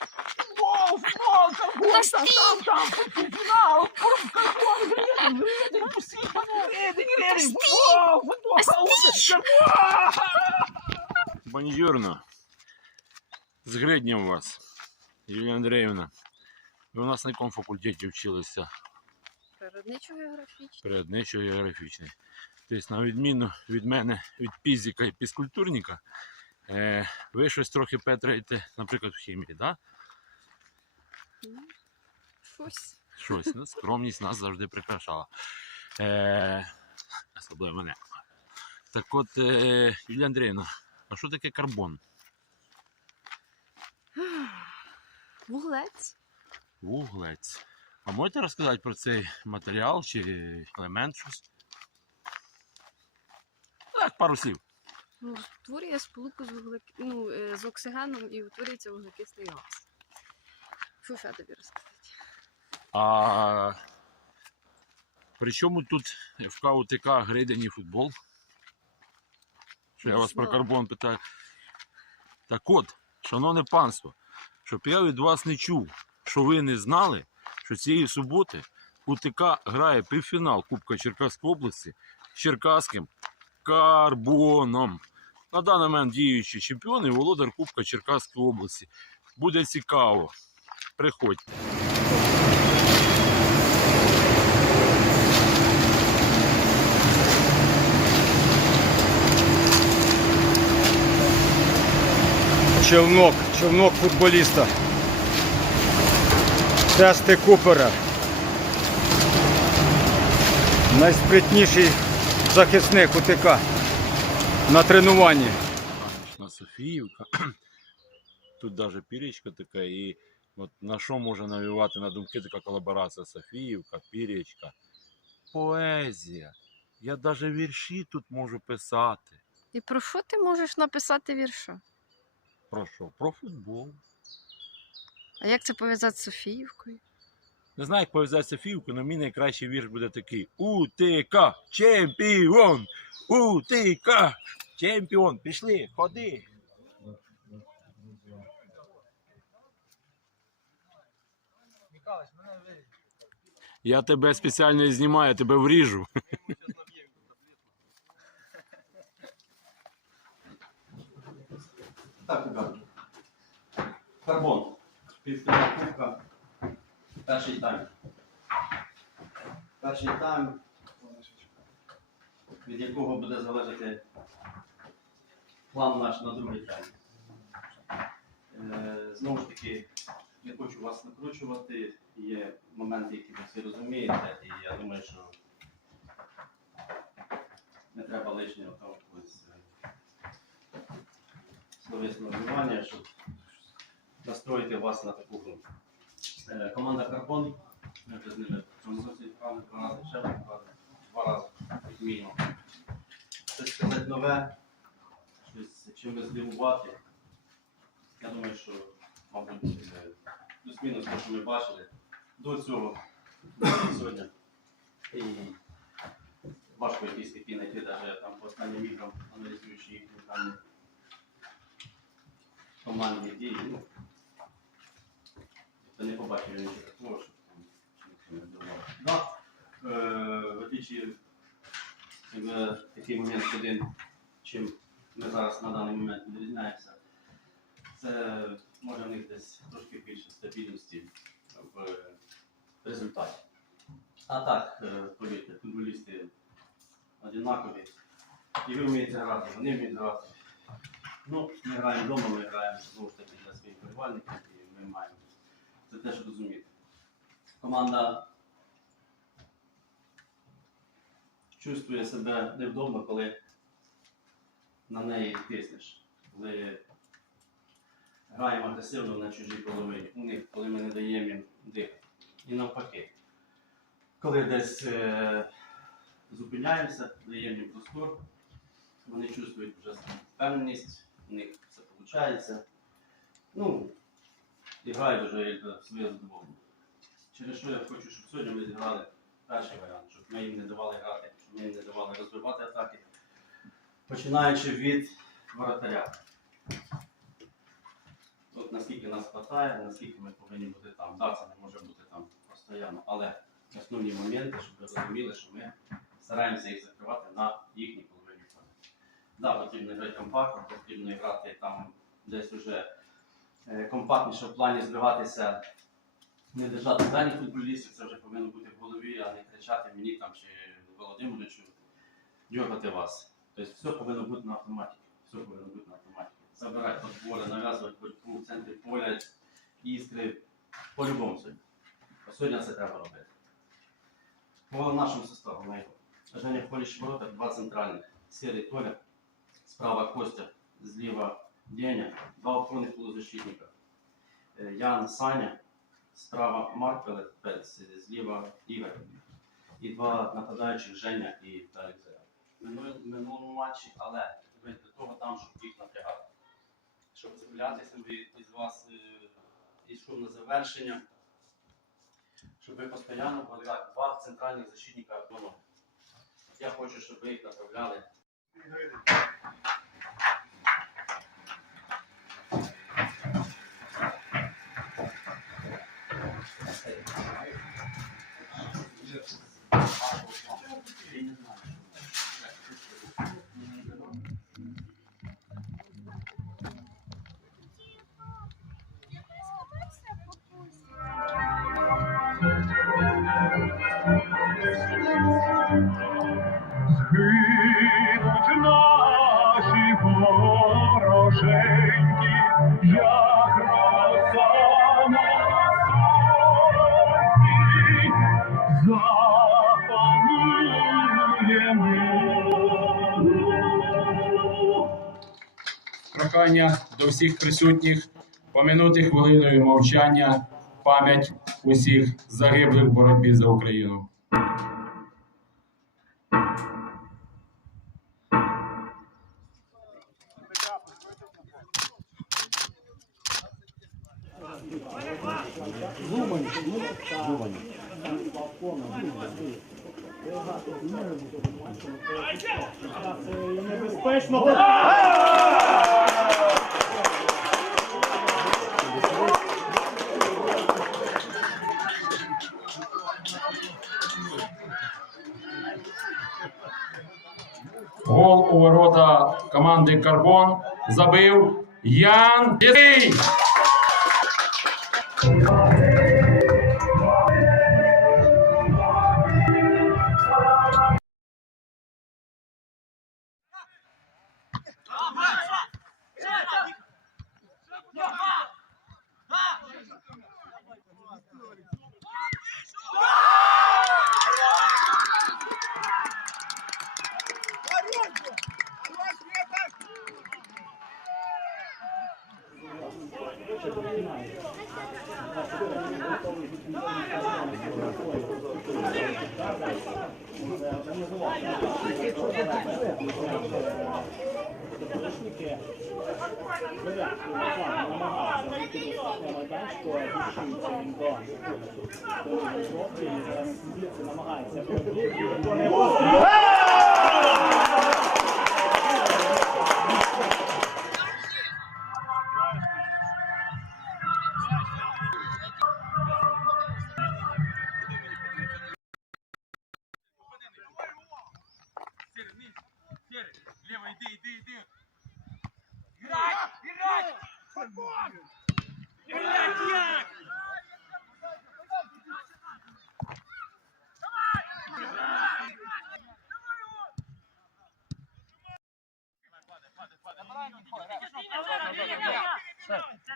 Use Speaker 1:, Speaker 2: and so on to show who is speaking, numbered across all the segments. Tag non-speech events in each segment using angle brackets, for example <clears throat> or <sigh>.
Speaker 1: Футбол, футбол, карбон, там, там, там, фінал, карбон, гридень, гридень, пустіть гридень, гридень, футбол.
Speaker 2: З гриднем вас, Юлія Андріївна. Ви у нас на якому факультеті вчилися?
Speaker 3: Природничо-географічно.
Speaker 2: Природничо-географічний. Тобто, на відміну від мене, від фізика і фізкультурника, е, ви щось трохи петраєте, наприклад, в хімії, да?
Speaker 3: Щось.
Speaker 2: Щось. Ну, скромність нас завжди прикрашала. Е, особливо мене. Так от, е, Юлія Андріївна, а що таке карбон?
Speaker 3: Вуглець.
Speaker 2: Вуглець. А можете розказати про цей матеріал чи елемент щось? Так, пару слів.
Speaker 3: Ну, створює сполуку з, вуглек... ну, е, з оксигеном і утворюється вуглекислий газ. Що ще тобі розказати?
Speaker 2: А при чому тут в КУТК гридень і футбол? Що я вас про карбон питаю. Так от, шановне панство, щоб я від вас не чув, що ви не знали, що цієї суботи УТК грає півфінал Кубка Черкаської області з Черкаським карбоном. На даний момент діючий чемпіон і володар Кубка Черкаської області. Буде цікаво. Приходьте.
Speaker 4: Челнок, челнок футболіста. Тести Купера. Найспритніший захисник УТК на тренуванні.
Speaker 2: Сонячна Софіївка. <clears throat> Тут навіть пірічка така, і от на що може навівати на думки така колаборація Софіївка, пірічка. Поезія. Я навіть вірші тут можу писати.
Speaker 3: І про що ти можеш написати вірша?
Speaker 2: Про що? Про футбол.
Speaker 3: А як це пов'язати з Софіївкою?
Speaker 2: Не знаю, як пов'язати Софіївку, але мій найкращий вірш буде такий. УТК, чемпіон! УТК, чемпіон! Пішли, ходи! Я тебе спеціально знімаю, я тебе вріжу.
Speaker 5: Так, ребята. Карбон. Півфінал кубка. Перший тайм. Перший тайм, від якого буде залежати план наш на другий тайм. Е, знову ж таки, не хочу вас накручувати. Є моменти, які ви всі розумієте, і я думаю, що не треба лишнього там ось, е, словесного внимання, щоб настроїти вас на таку гру. Е, Команда Карбон, ми вже з ними році грали 12 ще два рази, як мінімум. Щось сказати нове, щось чимось здивувати. Я думаю, що, мабуть, е, плюс-мінус те, що ми бачили до цього сьогодні. І важко якісь такі знайти, навіть там по останнім іграм, аналізуючи їхні дані командні дії. Ну, тобто не побачив нічого такого, що там ніхто не здавав. Да, е, в отличие в такий момент один, чим ми зараз на даний момент відрізняємося, це може в них десь трошки більше стабільності в результаті. А так, е, повірте, футболісти одинакові. І ви вмієте грати, вони вміють грати. Ну, ми граємо вдома, ми граємо знову ж таки для своїх вболівальників, і ми маємо це теж розуміти. Команда чувствує себе невдома, коли на неї тиснеш. Коли граємо агресивно на чужій половині. У них, коли ми не даємо їм дихати. І навпаки. Коли десь е, зупиняємося, даємо їм простор, вони чувствують вже впевненість, у них все виходить. Ну, і грають вже своє задоволення. Через що я хочу, щоб сьогодні ми зіграли перший варіант, щоб ми їм не давали грати, щоб ми їм не давали розвивати атаки, починаючи від воротаря. От наскільки нас вистачає, наскільки ми повинні бути там. Так, це не може бути там постійно, але основні моменти, щоб ви розуміли, що ми стараємося їх закривати на їхній половині поля. Да, потрібно грати компактно, потрібно грати там десь уже е, компактніше в плані збиватися, не держати дальніх футболістів, це вже повинно бути в голові, а не кричати мені там чи Володимировичу, дьогати вас. Тобто все повинно бути на автоматі. Все повинно бути на автоматі. Забирати подбори, нав'язувати боротьбу в центрі поля, іскри, по-любому сьогодні. Сьогодні це треба робити. По нашому составу його. Женя Поліч ворота, два центральних. Сірий Толя, справа Костя, зліва Деня, два опорних полузащитника. Е, Ян Саня, справа Марк Пелець, зліва Ігор. І два нападаючих Женя і Віталій Зеля. Минулому- матчі, але ви до того там, щоб їх напрягати. Щоб цеплятися від із вас е, йшов на завершення. Щоб ви постійно як два центральних защитника одного. Я хочу, щоб ви їх направляли Я не
Speaker 6: прохання до всіх присутніх поминути хвилиною мовчання пам'ять усіх загиблих в боротьбі за Україну. Гол команди Карбон забив Ян
Speaker 1: намагається. No, up?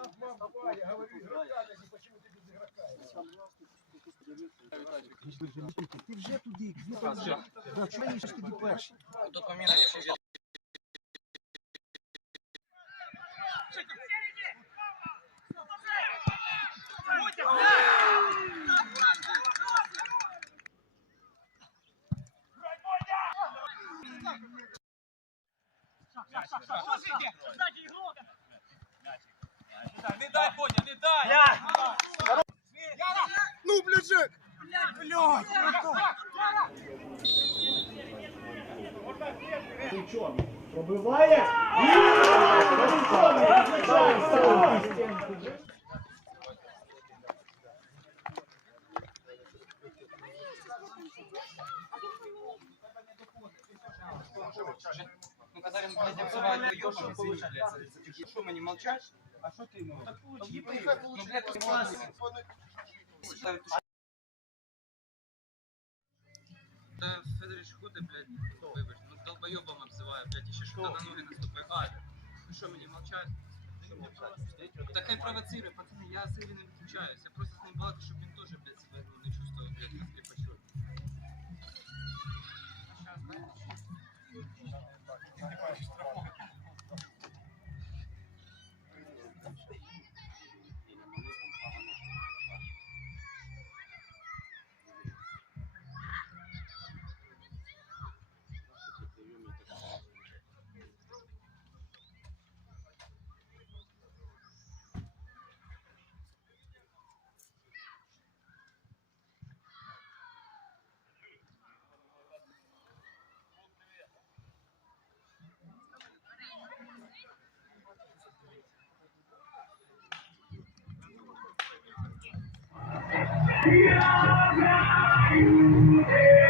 Speaker 1: Отдав вам два, я говорю, игрока, а не почему ты без игрока. Ти вже туди, дві вже. Да, чому ж тоді перший? Не дай, Бодя, не дай! Бля! Ну, ближик! Блядь!
Speaker 7: Ну Ты чё? Пробывает? Ну, казали, мы не обзывали, ёши, получается. Что, мы не молчать? А что ты ему? Так получи, Ну, блядь, ты молодец. Да, Федорович, худы, блядь, вибач, ну долбоёбом обзываю, блядь, еще что-то на ноги наступает. А, ну что, мне молчать? Що молчать? Так хай провоцирує, пацани, я з Ігорем не відключаюсь, я просто з ним балакаю, щоб він теж, блядь, себе ну, не чувствував, блядь, Yeah, yeah, yeah.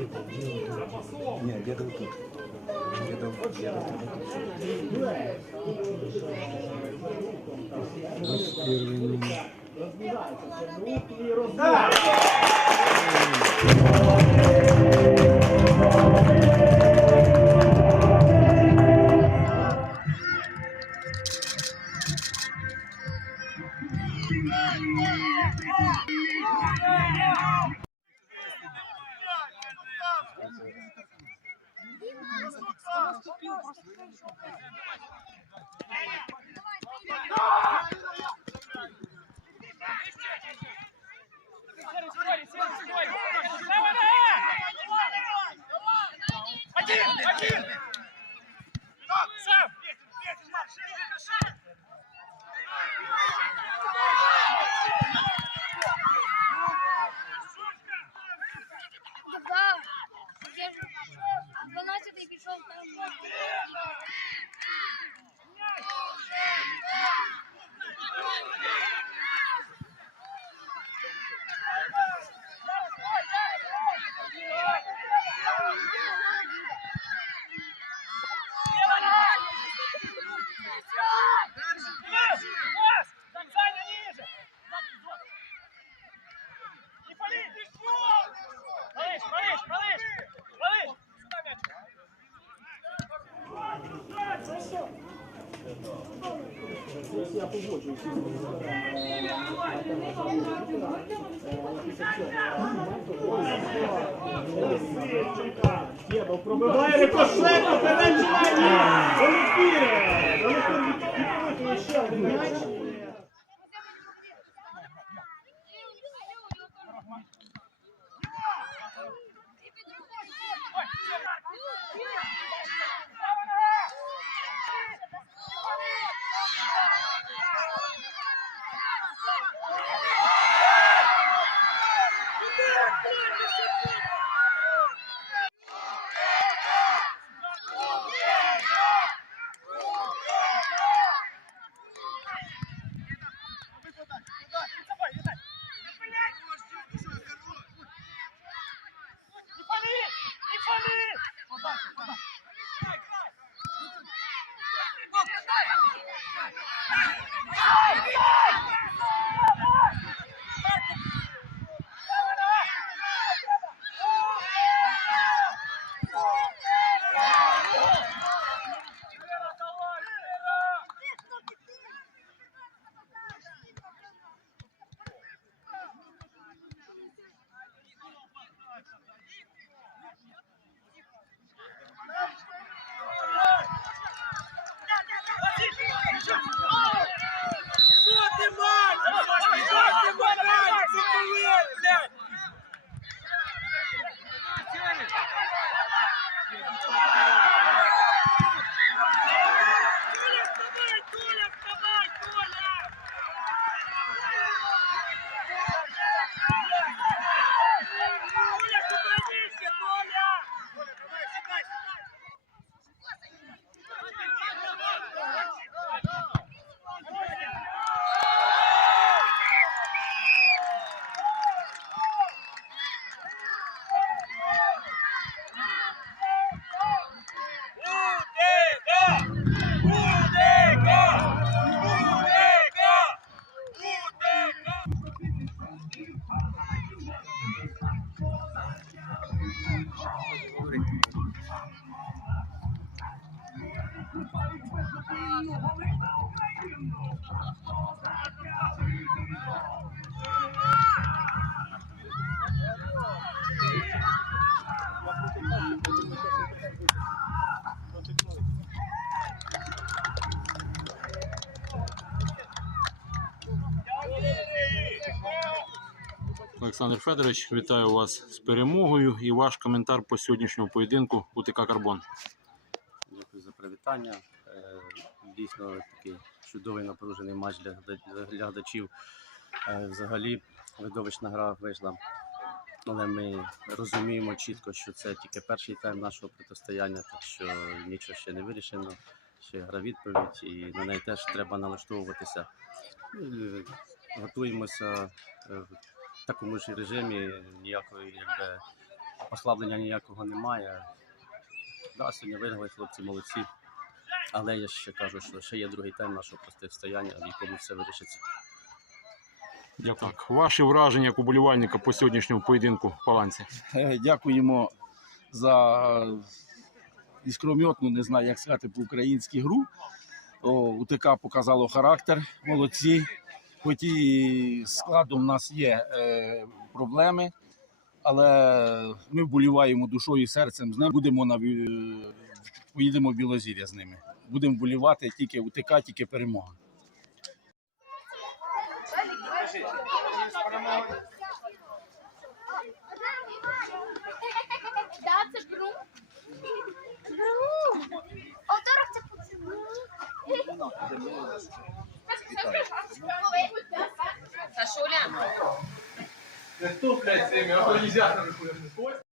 Speaker 7: як скрипачом. Щас, знаєш,
Speaker 8: Да.
Speaker 1: Пробиває рикошет, опередження! Олексій! Олексій ще один м'яч. 快快！
Speaker 2: Олександр Федорович, вітаю вас з перемогою і ваш коментар по сьогоднішньому поєдинку УТК Карбон.
Speaker 5: Дякую за привітання. Е, Дійсно такий чудовий напружений матч для глядачів. Е, Взагалі видовищна гра вийшла. Але ми розуміємо чітко, що це тільки перший тайм нашого протистояння, так що нічого ще не вирішено. Ще гра відповідь, і на неї теж треба налаштовуватися. Е, Готуємося такому ж режимі, ніякої якби, послаблення ніякого немає. Да, сьогодні виграли хлопці молодці. Але я ще кажу, що ще є другий тайм нашого протистояння, в якому все вирішиться.
Speaker 2: Дякую. Так, ваші враження як уболівальника по сьогоднішньому поєдинку в Паланці.
Speaker 1: Е, Дякуємо за іскрометну, не знаю, як сказати по-українськи гру. УТК показало характер, молодці. З складом в нас є е, проблеми, але ми вболіваємо душою і серцем. З ними будемо на поїдемо в Білозір'я з ними. Будемо вболівати тільки УТК, тільки перемога.
Speaker 8: Це гру. Авторок це поцілуй. Сашуля.
Speaker 7: Хто, блядь, цими організаторами ходить?